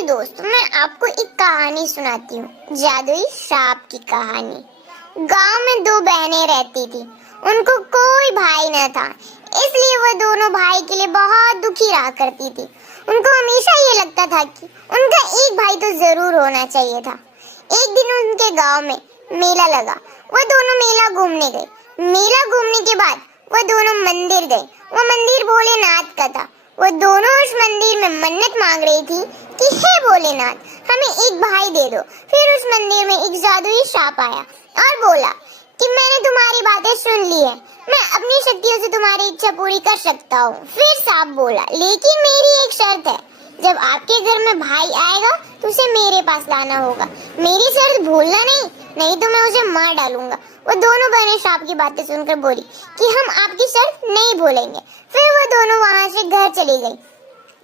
चलिए दोस्तों, मैं आपको एक कहानी सुनाती हूँ, जादुई सांप की कहानी। गांव में दो बहनें रहती थी। उनको कोई भाई न था, इसलिए वह दोनों भाई के लिए बहुत दुखी रहा करती थी। उनको हमेशा ये लगता था कि उनका एक भाई तो जरूर होना चाहिए था। एक दिन उनके गांव में मेला लगा। वह दोनों मेला घूमने गए। मेला घूमने के बाद वह दोनों मंदिर गए। वह मंदिर भोलेनाथ का था। वो दोनों उस मंदिर में मन्नत मांग रही थी कि हे भोलेनाथ, हमें एक भाई दे दो। फिर उस मंदिर में एक जादुई सांप आया और बोला कि मैंने तुम्हारी बातें सुन ली है, मैं अपनी शक्तियों से तुम्हारी इच्छा पूरी कर सकता हूँ। फिर सांप बोला, लेकिन मेरी एक शर्त है, जब आपके घर में भाई आएगा तो उसे मेरे पास लाना होगा। मेरी शर्त भूलना नहीं तो मैं उसे मार डालूंगा। वो दोनों बहनें सांप की बातें सुनकर बोली कि हम आपकी शर्त नहीं भूलेंगे। फिर वो दोनों वहां से घर चली गई।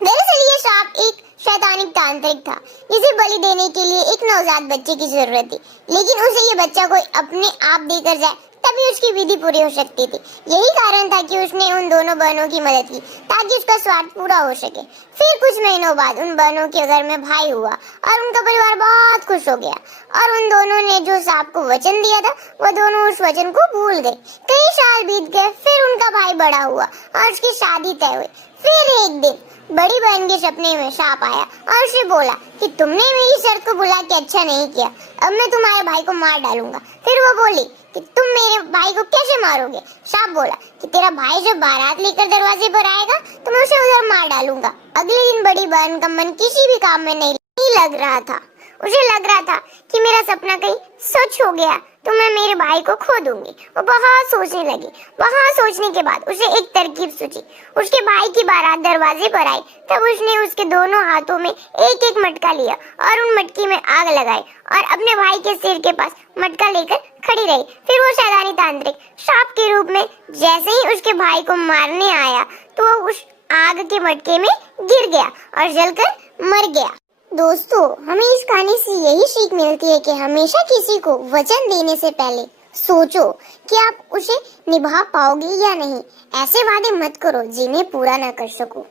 दरअसल ये सांप एक शैतानिक तांत्रिक था, जिसे बलि देने के लिए एक नवजात बच्चे की जरूरत थी, लेकिन उसे ये बच्चा कोई अपने आप देकर जाए तभी उसकी विधि पूरी हो सकती थी। यही कारण था कि उसने उन दोनों बहनों की मदद की ताकि उसका स्वार्थ पूरा हो सके। फिर कुछ महीनों बाद उन बहनों के घर में भाई हुआ और उनका परिवार बहुत खुश हो गया। और उन दोनों ने जो सांप को वचन दिया था, वह दोनों उस वचन को भूल गए। कई साल बीत गए। फिर उनका भाई बड़ा हुआ और उसकी शादी तय हुई। फिर एक दिन बड़ी बहन के सपने में सांप आया और उसे बोला कि तुमने मेरी शर्त को बुला के अच्छा नहीं किया, अब मैं तुम्हारे भाई को मार डालूंगा। फिर वो बोली कि तुम मेरे भाई को कैसे मारोगे? सांप बोला कि तेरा भाई जब बारात लेकर दरवाजे पर आएगा तो मैं उसे उधर मार डालूंगा। अगले दिन बड़ी बहन का मन किसी भी काम में नहीं लग रहा था। उसे लग रहा था कि मेरा सपना कहीं सच हो गया तो मैं मेरे भाई को खो दूंगी। वो बहुत सोचने लगी। बहुत सोचने के बाद उसे एक तरकीब सूझी। उसके भाई की बारात दरवाजे पर आई तब उसने उसके दोनों हाथों में एक एक मटका लिया और उन मटकी में आग लगाई और अपने भाई के सिर के पास मटका लेकर खड़ी रही। फिर वो शैतानी तांत्रिक सांप के रूप में जैसे ही उसके भाई को मारने आया तो वो उस आग के मटके में गिर गया और जलकर मर गया। दोस्तों, हमें इस कहानी से यही सीख मिलती है कि हमेशा किसी को वचन देने से पहले सोचो कि आप उसे निभा पाओगे या नहीं। ऐसे वादे मत करो जिन्हें पूरा न कर सको।